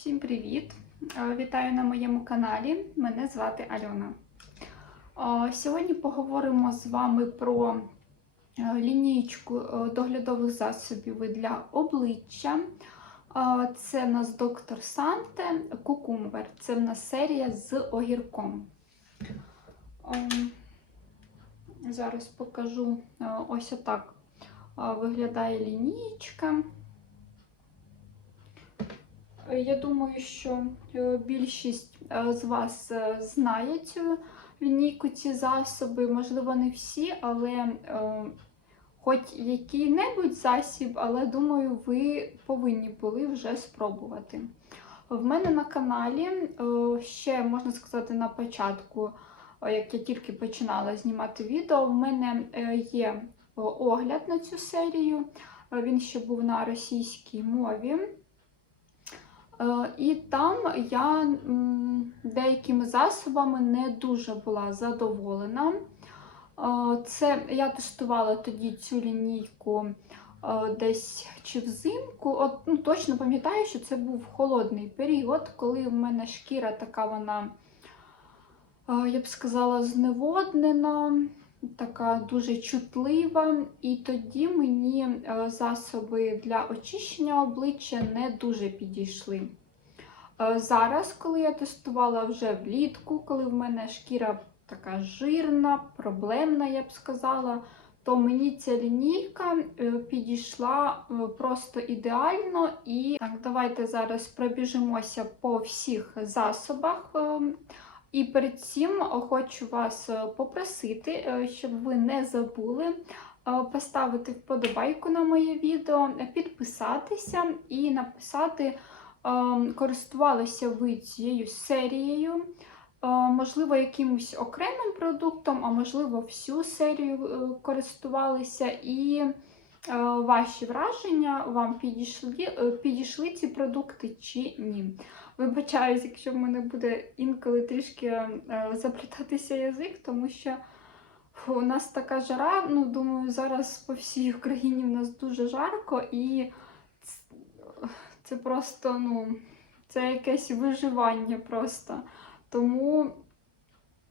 Всім привіт! Е, Вітаю на моєму каналі. Мене звати Альона. Е, Сьогодні поговоримо з вами про е, лінійку доглядових засобів для обличчя. Це в нас доктор Санте Кукумбер. Це в нас серія з огірком. Зараз покажу ось отак виглядає лінійка. Я думаю, що е, більшість е, з вас е, знає цю лінійку, ці засоби. Можливо, не всі, але хоч який-небудь засіб, але думаю, ви повинні були вже спробувати. В мене на каналі ще можна сказати на початку, як я тільки починала знімати відео, в мене є огляд на цю серію. Він ще був на російській мові. Е, І там я деякими засобами не дуже була задоволена. Е, Це я тестувала тоді цю лінійку е, десь чи взимку. От, ну, точно пам'ятаю, що це був холодний період, коли в мене шкіра така вона, я б сказала, зневоднена, така дуже чутлива. І тоді мені е, засоби для очищення обличчя не дуже підійшли. Е, Зараз, коли я тестувала вже влітку, коли в мене шкіра така жирна, проблемна, я б сказала, то мені ця лінійка е, підійшла просто ідеально. І так, давайте зараз пробіжимося по всіх засобах. Е, І перед цим хочу вас е, попросити, е, щоб ви не забули е, поставити вподобайку на моє відео, підписатися і написати. Користувалися ви цією серією, е, можливо, якимось окремим продуктом, а можливо, всю серію е, користувалися, і е, ваші враження вам підійшли, е, підійшли ці продукти чи ні. Вибачаюсь, якщо в мене буде інколи трішки е, заплітатися язик, тому що у нас така жара. Ну, думаю, зараз по всій Україні в нас дуже жарко і. Це просто, ну, це якесь виживання просто. Тому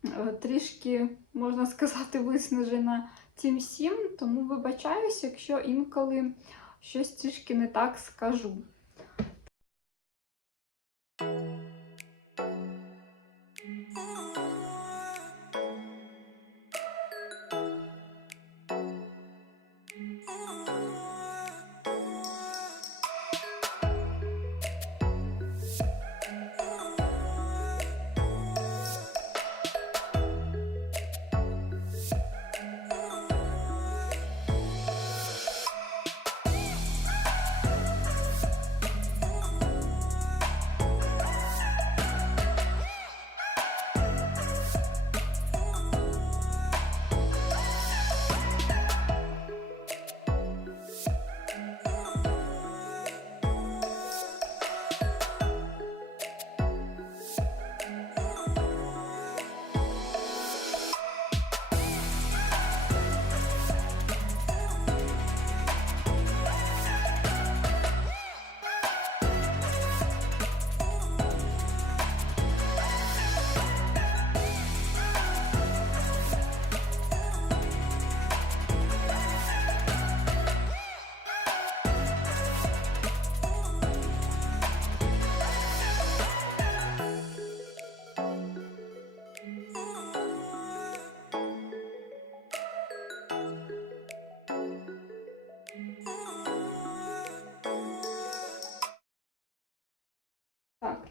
е, трішки, можна сказати, виснажена цим всім, тому вибачаюсь, якщо інколи щось трішки не так скажу.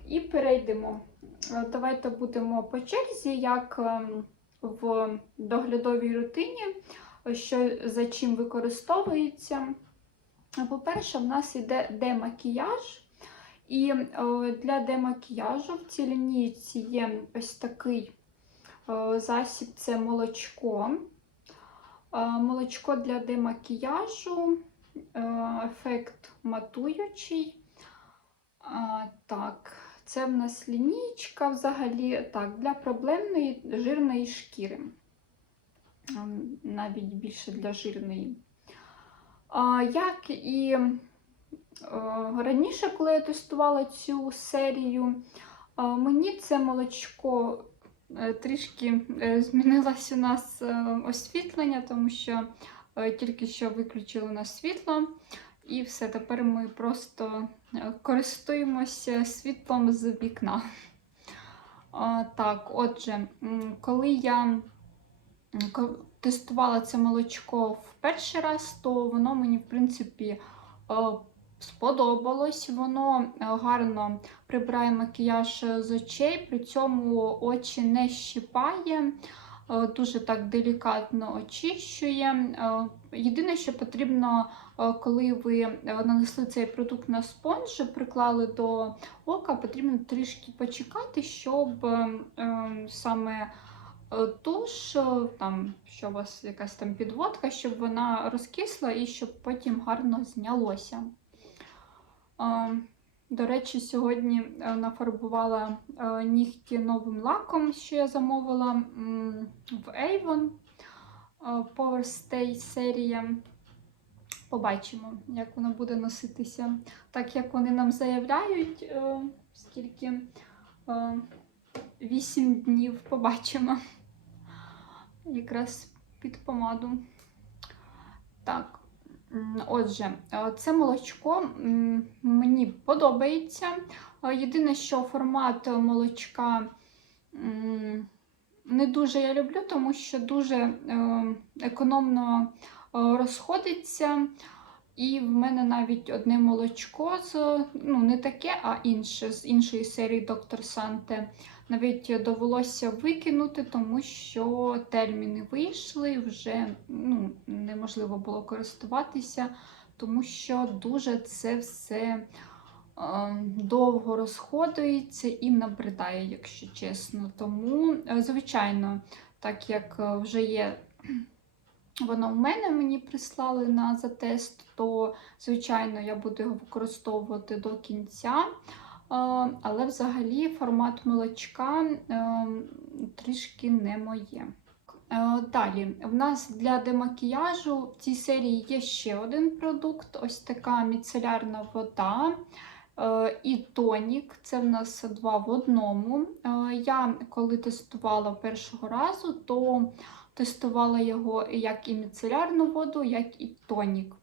І перейдемо. Е, Давайте будемо по черзі, як ем, в доглядовій рутині, що за чим використовується. По-перше, в нас йде демакіяж. І е, для демакіяжу в цій лінійці є ось такий е, засіб це молочко. Молочко для демакіяжу, ефект матуючий. Так, це в нас лінійка взагалі так, для проблемної жирної шкіри. Навіть більше для жирної. Як і раніше, коли я тестувала цю серію, е, мені це молочко е, трішки е, змінилось у нас е, освітлення, тому що е, тільки що виключили у нас світло. І все, тепер ми просто е, користуємося світлом з вікна. А, Так, отже, коли я тестувала це молочко в перший раз, то воно мені, в принципі, е, сподобалось. Воно е, гарно прибирає макіяж з очей, при цьому очі не щипає, дуже так делікатно очищує. Єдине, що потрібно, коли ви е, нанесли цей продукт на спонж, приклали до ока, потрібно трішки почекати, щоб е, е, саме е, туш, е, там, що у вас якась там підводка, щоб вона розкисла і щоб потім гарно знялося. Е, До речі, сьогодні е, нафарбувала е, нігті новим лаком, що я замовила в Avon. е, Power Stay серія. Побачимо, як воно буде носитися. Так як вони нам заявляють, е, скільки е, 8 днів побачимо. Якраз під помаду. Так, отже, е, це молочко мені подобається. Е, Єдине, що формат молочка не дуже я люблю, тому що дуже е, економно е, розходиться. І в мене навіть одне молочко з ну не таке, а інше з іншої серії Доктор Санте. Навіть довелося викинути, тому що терміни вийшли, вже ну, неможливо було користуватися, тому що дуже це все е, довго розходується і набридає, якщо чесно. Тому, е, звичайно, так як е, вже є воно в мене мені прислали на затест, то, звичайно, я буду його використовувати до кінця. Е, Але взагалі формат молочка е, трішки не моє. Е, Далі, в нас для демакіяжу в цій серії є ще один продукт: ось така міцелярна вода і тонік. Це в нас два в одному. Я коли тестувала першого разу, то тестувала його як і міцелярну воду, як і тонік.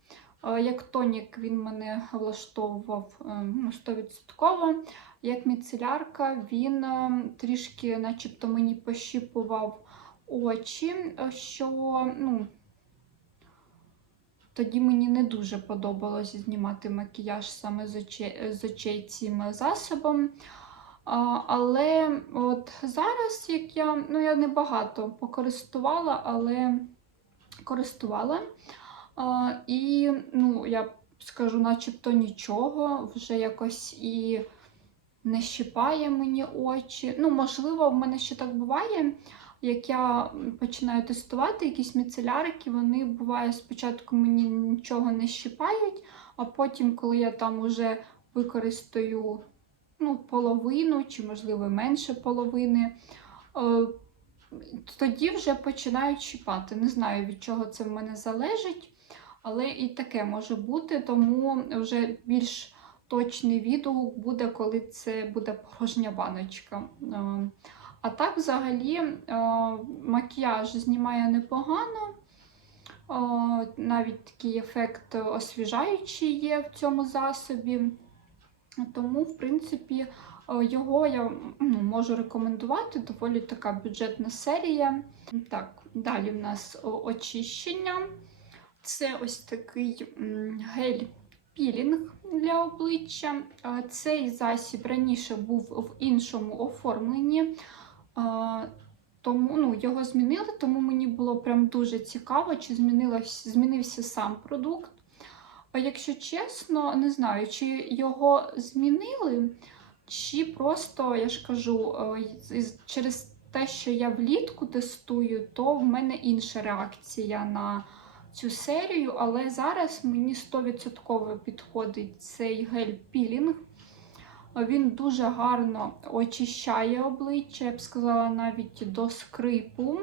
Е, Як тонік він мене влаштовував е, ну, 100%. Як міцелярка, він е, трішки, начебто, мені пощіпував очі, що ну, тоді мені не дуже подобалось знімати макіяж саме з очей, з очей цим засобом. Але от зараз, як я, ну я не багато покористувала, але користувала. І ну, я скажу, начебто нічого, вже якось і не щипає мені очі. Ну, можливо, в мене ще так буває. Як я починаю тестувати якісь міцелярики, вони буває спочатку мені нічого не щипають, а потім, коли я там уже використаю ну, половину чи, можливо, менше половини, е, тоді вже починають щипати. Не знаю, від чого це в мене залежить, але і таке може бути, тому вже більш точний відгук буде, коли це буде порожня баночка. Е, А так, взагалі, е, макіяж знімає непогано. Навіть такий ефект освіжаючий є в цьому засобі. Тому, в принципі, е, його я ну, можу рекомендувати. Доволі така бюджетна серія. Так, далі в нас очищення. Це ось такий гель-пілінг для обличчя. Е, Цей засіб раніше був в іншому оформленні. Е, Тому ну, його змінили, тому мені було прям дуже цікаво, чи змінився сам продукт. Якщо чесно, не знаю, чи його змінили, чи просто, я ж кажу, е, через те, що я влітку тестую, то в мене інша реакція на цю серію. Але зараз мені 100% підходить цей гель-пілінг. Е, Він дуже гарно очищає обличчя, я б сказала, навіть до скрипу,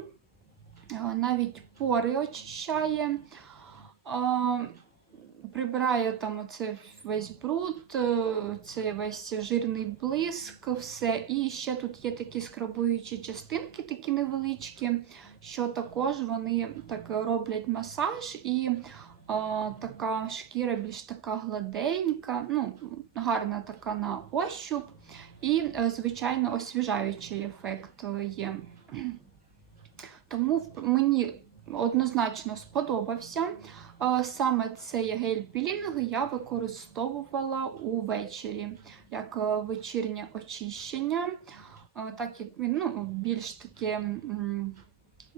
Е, навіть пори очищає. Прибирає там оце весь бруд, е, це весь жирний блиск, все. І ще тут є такі скрабуючі частинки, такі невеличкі, що також вони так роблять масаж і а, така шкіра більш така гладенька, ну, гарна така на ощуп. І, е, звичайно, освіжаючий ефект є. Тому мені однозначно сподобався. Саме цей гель-пілінг я використовувала увечері як е, вечірнє очищення, так як він ну, більш таке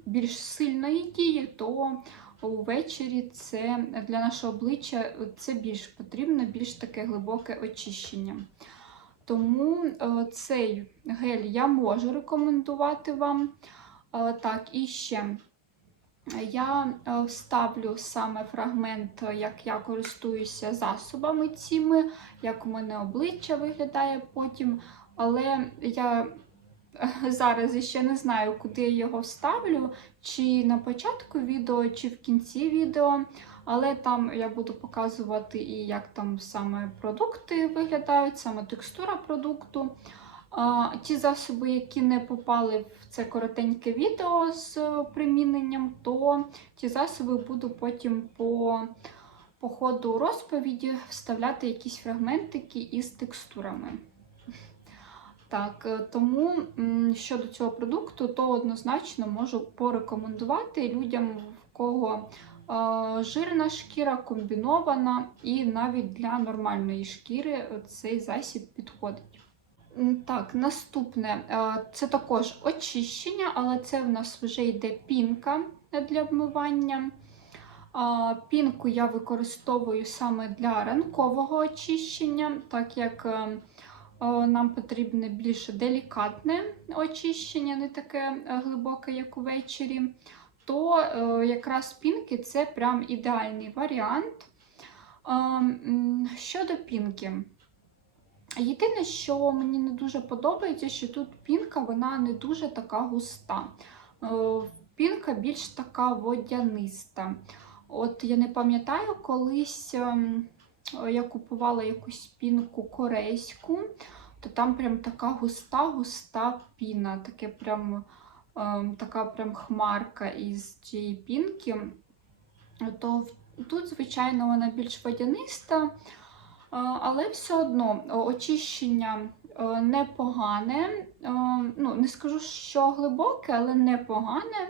більш сильної дії, то увечері це для нашого обличчя це більш потрібно, більш таке глибоке очищення. Тому е, цей гель я можу рекомендувати вам. Е, Так, і ще я е, вставлю саме фрагмент, е, як я користуюся засобами цими, як у мене обличчя виглядає потім. Але я е, зараз ще не знаю, куди я його вставлю, чи на початку відео, чи в кінці відео. Але там я буду показувати і як там саме продукти виглядають, саме текстура продукту. Ті засоби, які не попали в це коротеньке відео з приміненням, то ті засоби буду потім по, по ходу розповіді вставляти якісь фрагментики із текстурами. Так, е, тому щодо цього продукту, то однозначно можу порекомендувати людям, в кого е, жирна шкіра, комбінована, і навіть для нормальної шкіри цей засіб підходить. Так, наступне е, це також очищення, але це в нас вже йде пінка для вмивання. Пінку я використовую саме для ранкового очищення, так як е, е, нам потрібне більш делікатне очищення, не таке глибоке, як увечері, то якраз пінки це прям ідеальний варіант. А, м, Щодо пінки. Єдине, що мені не дуже подобається, що тут пінка вона не дуже така густа. Е, Пінка більш така водяниста. От я не пам'ятаю, колись ем, я купувала якусь пінку корейську, то там прям така густа-густа піна, таке прям, ем, така прям хмарка із цієї пінки. То тут, звичайно, вона більш водяниста. Е, Але все одно очищення е, непогане. Е, Ну, не скажу, що глибоке, але непогане.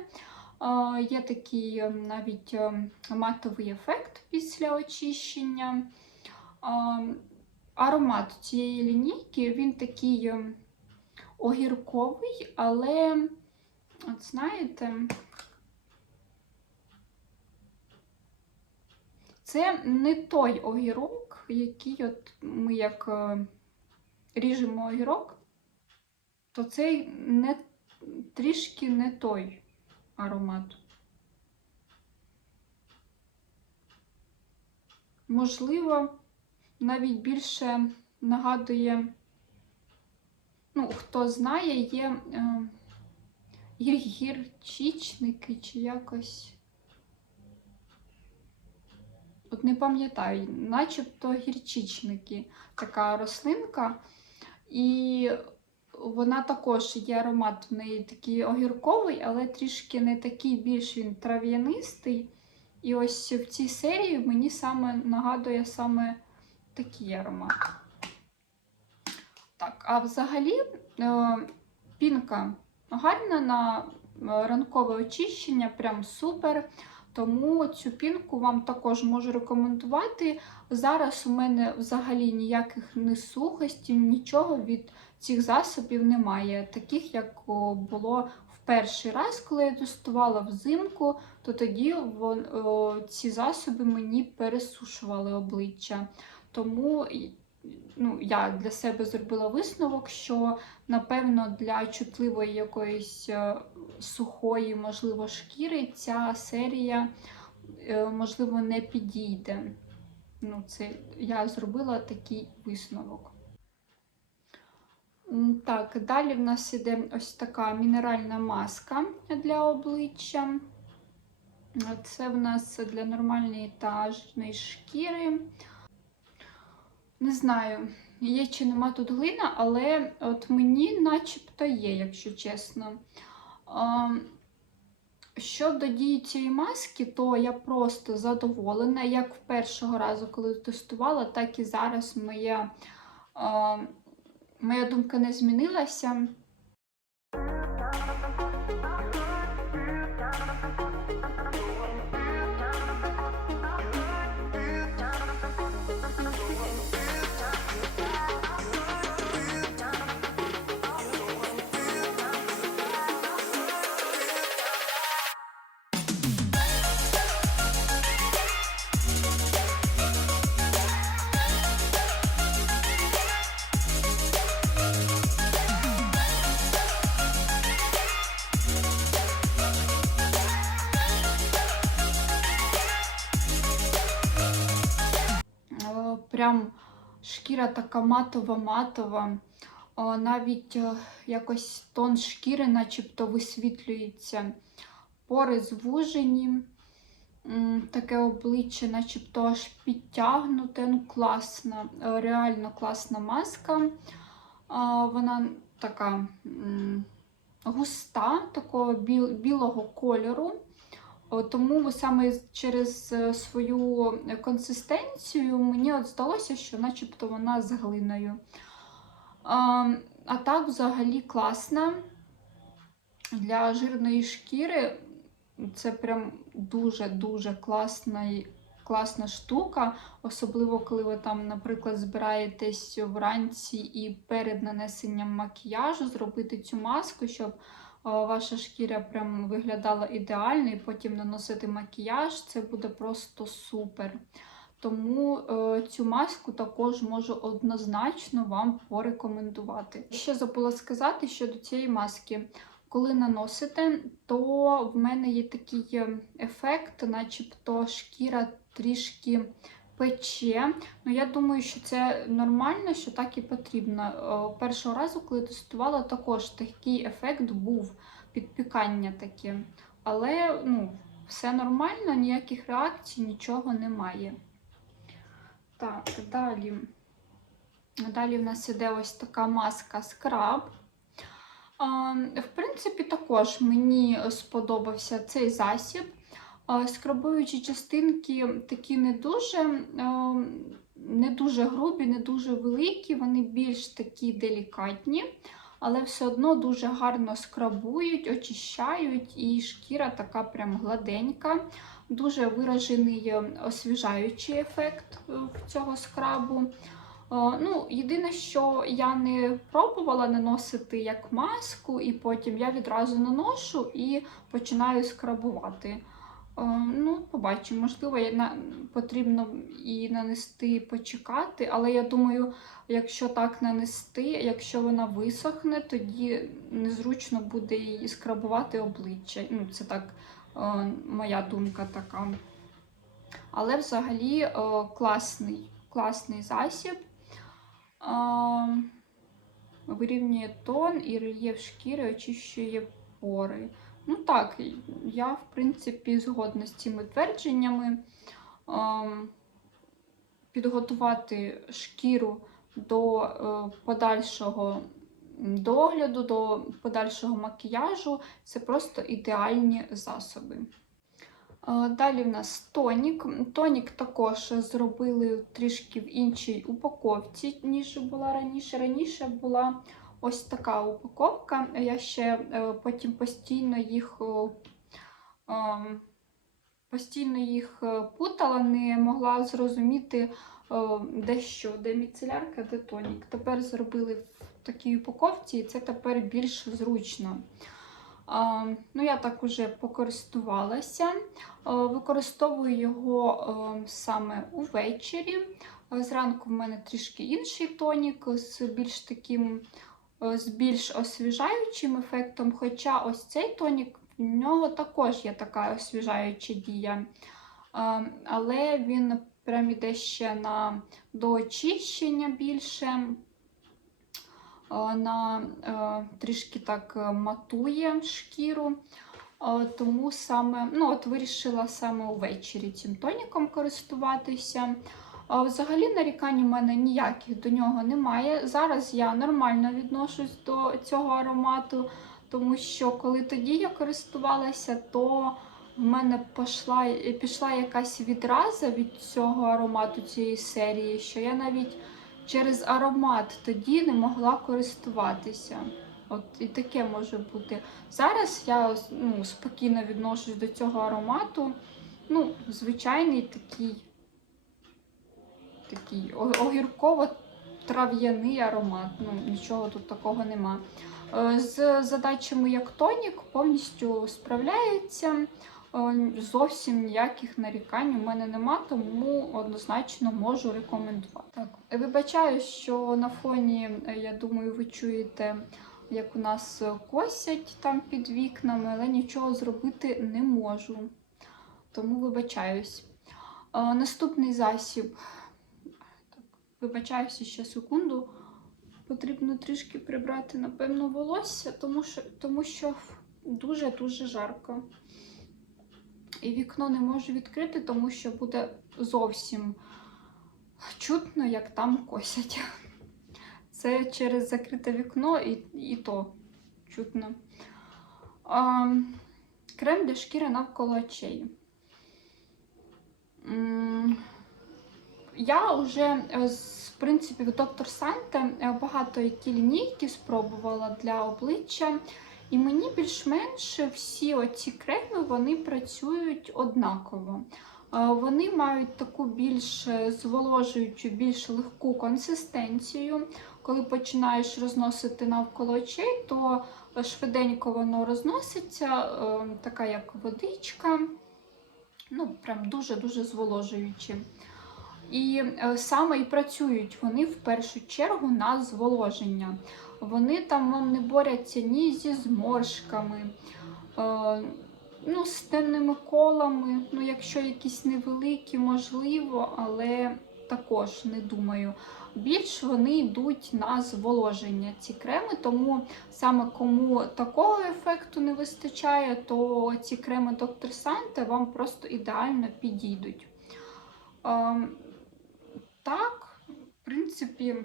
Е, Є такий е, навіть е, матовий ефект після очищення. Е, Аромат цієї лінійки він такий е, огірковий, але, от знаєте, Це не той огірок, який от ми як е, ріжемо огірок, то це не, трішки не той аромат. Можливо, навіть більше нагадує, ну, хто знає, є е, гірчичники чи якось. От не пам'ятаю, начебто гірчичники, така рослинка. І вона також є аромат в неї такий огірковий, але трішки не такий більш він трав'янистий. І ось в цій серії мені саме нагадує саме такий аромат. Так, а взагалі е, пінка гарна на е, ранкове очищення, прям супер. Тому цю пінку вам також можу рекомендувати. Зараз у мене взагалі ніяких несухостів, нічого від цих засобів немає. Таких, як було в перший раз, коли я тестувала взимку, то тоді ці засоби мені пересушували обличчя. Тому ну, я для себе зробила висновок, що напевно для чутливої якоїсь е, сухої, можливо, шкіри ця серія, е, можливо, не підійде. Ну, це я зробила такий висновок. Так, далі в нас іде ось така мінеральна маска для обличчя. Це в нас для нормальної та жирної шкіри. Не знаю, є чи нема тут глина, але от мені начебто є, якщо чесно. Щодо дії цієї маски, то я просто задоволена. Як в першого разу, коли тестувала, так і зараз моя, моя думка не змінилася. Шкіра така матова-матова. Навіть е, якось тон шкіри, начебто висвітлюється. Пори звужені. Таке обличчя, начебто аж підтягнуте. Ну, класна, е, реально класна маска. Вона така густа, такого біл- білого кольору. О, Тому саме через е, свою консистенцію мені от здалося, що начебто вона з глиною. А, а так, взагалі, класна. Для жирної шкіри це прям дуже-дуже класна, класна штука. Особливо, коли ви там, наприклад, збираєтесь вранці і перед нанесенням макіяжу зробити цю маску, щоб е, ваша шкіра прям виглядала ідеально, і потім наносити макіяж, це буде просто супер. Тому е, цю маску також можу однозначно вам порекомендувати. Ще забула сказати щодо цієї маски. Коли наносите, то в мене є такий е, ефект, начебто шкіра трішки пече. Ну, я думаю, що це нормально, що так і потрібно. Е, Першого разу, коли тестувала, також такий ефект був підпікання таке. Але ну, все нормально, ніяких реакцій, нічого немає. Так, далі. Далі в нас іде ось така маска скраб. В принципі, також мені сподобався цей засіб. Скрабуючі частинки такі не дуже, не дуже грубі, не дуже великі, вони більш такі делікатні, але все одно дуже гарно скрабують, очищають, і шкіра така прям гладенька. Дуже виражений освіжаючий ефект е, цього скрабу. Ну, єдине, що я не пробувала наносити як маску, і потім я відразу наношу і починаю скрабувати. Е, Ну, побачимо, можливо, потрібно і нанести, почекати, але я думаю, якщо так нанести, якщо вона висохне, тоді незручно буде її скрабувати обличчя. Ну, це так, е, моя думка така. Але взагалі е, класний, класний засіб. Вирівнює тон і рельєф шкіри, очищує пори. Ну так, я, в принципі, згодна з цими твердженнями. Підготувати шкіру до е, подальшого догляду, до подальшого макіяжу це просто ідеальні засоби. Е, Далі в нас тонік. Тонік також зробили трішки в іншій упаковці, ніж була раніше. Раніше була ось така упаковка. Я ще е, потім постійно їх е, ем, постійно їх е, путала, не могла зрозуміти, де що, де міцелярка, де тонік. Тепер зробили в такій упаковці, і це тепер більш зручно. Ну, я так уже покористувалася. Використовую його е, саме увечері. Зранку в мене трішки інший тонік з більш таким з більш освіжаючим ефектом. Хоча ось цей тонік, в нього також є така освіжаюча дія. Е, Але він прям іде ще на доочищення більше. е, На е, трішки так е, матує шкіру. Е, Тому саме ну, от вирішила саме увечері цим тоніком користуватися. А Взагалі нарікань у мене ніяких до нього немає. Зараз я нормально відношусь до цього аромату, тому що коли тоді я користувалася, то в мене пішла, пішла якась відраза від цього аромату цієї серії, що я навіть через аромат тоді не могла користуватися. От і таке може бути. Зараз я ну, спокійно відношусь до цього аромату. Ну, звичайний такий такий огірково-трав'яний аромат. Ну, нічого тут такого нема. Е, З задачами як тонік повністю справляється. Е, Зовсім ніяких нарікань у мене нема, тому однозначно можу рекомендувати. Так, вибачаю, що на фоні, е, я думаю, ви чуєте, як у нас косять там під вікнами, але нічого зробити не можу. Тому вибачаюсь. Наступний засіб. Вибачаюся ще секунду. Потрібно трішки прибрати, напевно, волосся, тому що, тому що дуже-дуже жарко. І вікно не можу відкрити, тому що буде зовсім чутно, як там косять. Це через закрите вікно і, і то чутно. А, крем для шкіри навколо очей. М, Я вже, е, з- принципі, в доктор Санте е, багато які лінійки спробувала для обличчя. І мені більш-менш всі оці креми вони працюють однаково. Е, Вони мають таку більш зволожуючу, більш легку консистенцію. Коли починаєш розносити навколо очей, то швиденько воно розноситься, така як водичка. Ну, прям дуже-дуже зволожуючі. І е, саме і працюють вони в першу чергу на зволоження. Вони там вам не борються ні зі зморшками, е, ну, з темними колами. Ну, якщо якісь невеликі, можливо, але також не думаю. Більш вони йдуть на зволоження ці креми, тому саме кому такого ефекту не вистачає, то ці креми Dr. Sante вам просто ідеально підійдуть. Так, в принципі,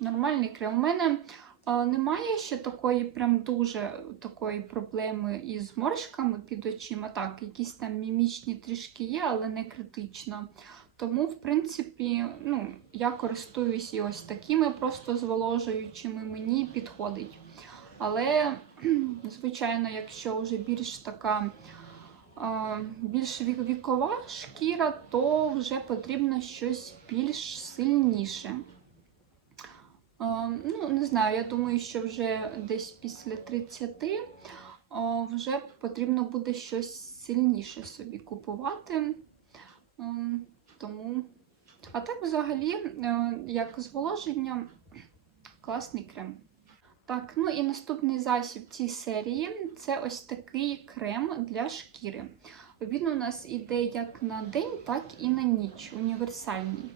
нормальний крем. У мене немає ще такої прям дуже такої проблеми із зморшками під очима. Так, якісь там мімічні трішки є, але не критично. Тому, в принципі, ну, я користуюсь і ось такими просто зволожуючими, мені підходить. Але, звичайно, якщо вже більш така більш вікова шкіра, то вже потрібно щось більш сильніше. Ну, не знаю, я думаю, що вже десь після 30 е, вже потрібно буде щось сильніше собі купувати. Тому. А так, взагалі, е, як зволоження, класний крем. Так, ну і наступний засіб цій серії це ось такий крем для шкіри. Він у нас іде як на день, так і на ніч, універсальний.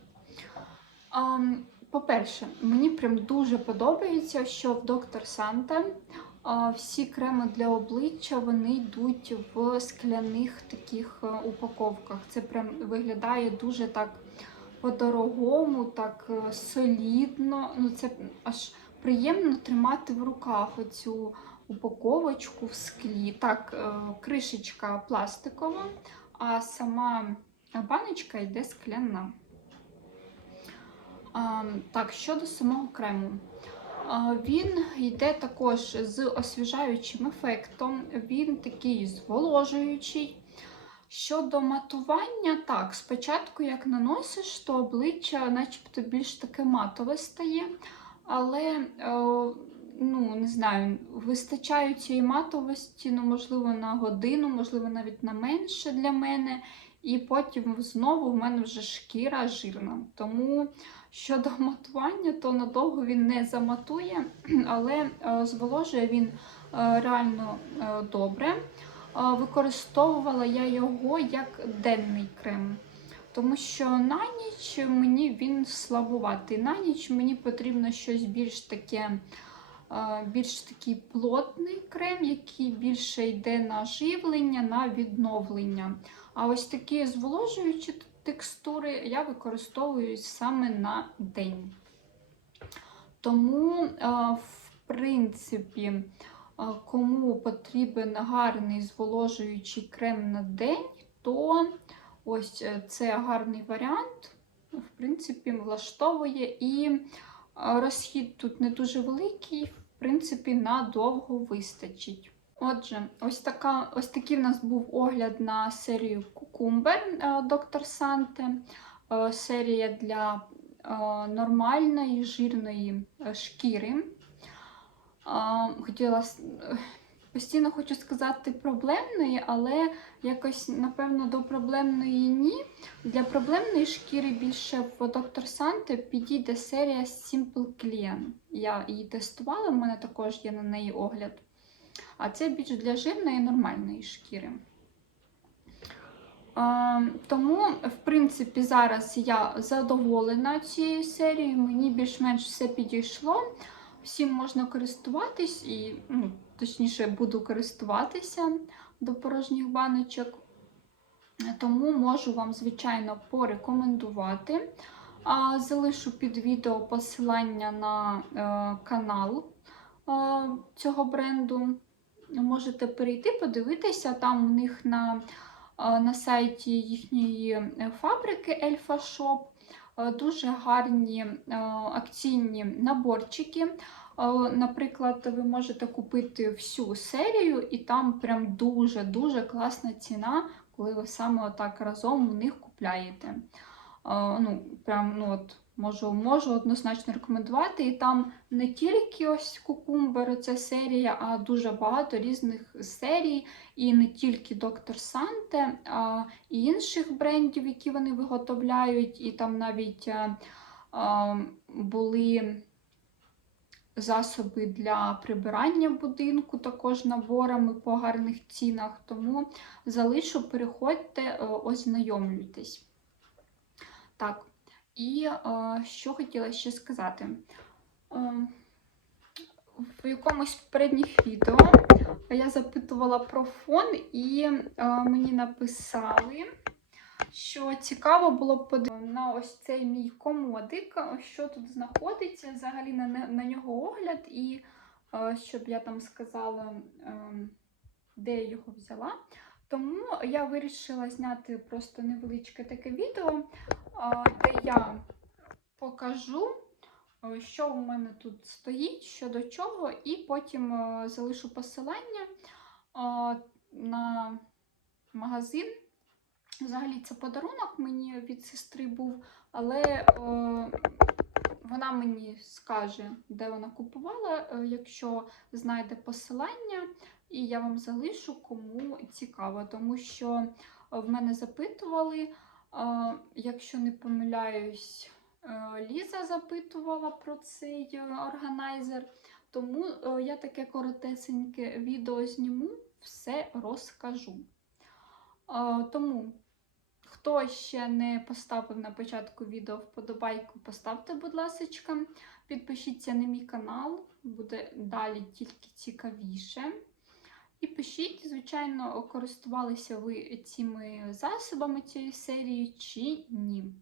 По-перше, мені прям дуже подобається, що в Доктор Санта всі креми для обличчя вони йдуть в скляних таких е, упаковках. Це прям виглядає дуже так по-дорогому, так е, солідно. Ну, це аж приємно тримати в руках оцю упаковочку в склі. Так, е, кришечка пластикова, а сама баночка йде скляна. Так, щодо самого крему. Він йде також з освіжаючим ефектом, він такий зволожуючий. Щодо матування, так, спочатку, як наносиш, то обличчя начебто більш таке матове стає, але, е, ну, не знаю, вистачає цієї матовості, ну, можливо, на годину, можливо, навіть на менше для мене. І потім знову в мене вже шкіра жирна. Тому щодо матування, то надовго він не заматує, але е, зволожує він е, реально добре. Використовувала я його як денний крем, тому що на ніч мені він слабуватий. На ніч мені потрібно щось більш таке е, більш такий плотний крем, який більше йде на живлення, на відновлення. А ось такі зволожуючі текстури я використовую саме на день. Тому, е, в принципі, е, кому потрібен гарний зволожуючий крем на день, то ось е, це гарний варіант. В принципі, влаштовує і е, розхід тут не дуже великий, в принципі, надовго вистачить. Отже, ось, така, ось такий в нас був огляд на серію Кукумбер Доктор Санте. Е, Серія для нормальної жирної шкіри. Хотіла постійно хочу сказати проблемної, але якось, напевно, до проблемної ні. Для проблемної шкіри більше в Доктор Санте підійде серія Simple Clean. Я її тестувала, в мене також є на неї огляд. А це більш для жирної нормальної шкіри. Тому, в принципі, зараз я задоволена цією серією. Мені більш-менш все підійшло. Всім можна користуватись і, ну, точніше, буду користуватися до порожніх баночок. Тому можу вам, звичайно, порекомендувати. Залишу під відео посилання на е, канал е, цього бренду. Можете перейти, подивитися. Там у них на, е, на сайті їхньої фабрики Elfa Shop дуже гарні акційні наборчики. Наприклад, ви можете купити всю серію, і там прям дуже-дуже класна ціна, коли ви саме отак разом у них купляєте. Ну, прям, ну от, можу, можу однозначно рекомендувати. І там не тільки ось кукумбер, ця серія, а дуже багато різних серій, і не тільки Доктор Санте, а і інших брендів, які вони виготовляють, і там навіть е, були засоби для прибирання будинку, також наборами по гарних цінах. Тому залишу, переходьте, е, ознайомлюйтесь. Так, і е, що хотіла ще сказати. Е, в якомусь попередніх відео я запитувала про фон, і мені написали, що цікаво було б подивитися на ось цей мій комодик, що тут знаходиться, взагалі на, на нього огляд, і е, щоб я там сказала, е, де я його взяла. Тому я вирішила зняти просто невеличке таке відео, а, де я покажу, е, що у мене тут стоїть, що до чого, і потім е, залишу посилання е, на магазин. Взагалі, це подарунок мені від сестри був, але е, вона мені скаже, де вона купувала, е, якщо знайде посилання, і я вам залишу, кому цікаво, тому що в мене запитували, е, якщо не помиляюсь, е, Ліза запитувала про цей е, органайзер. Тому е, я таке коротесеньке відео зніму, все розкажу. Е, Тому, хто ще не поставив на початку відео вподобайку, поставте, будь ласка. Підпишіться на мій канал, буде далі тільки цікавіше. І пишіть, звичайно, користувалися ви цими засобами цієї серії чи ні.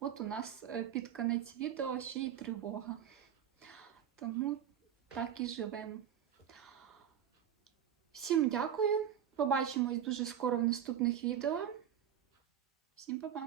От у нас е, під кінець відео ще й тривога. Тому так і живемо. Всім дякую. Побачимось дуже скоро в наступних відео. Всім па-па!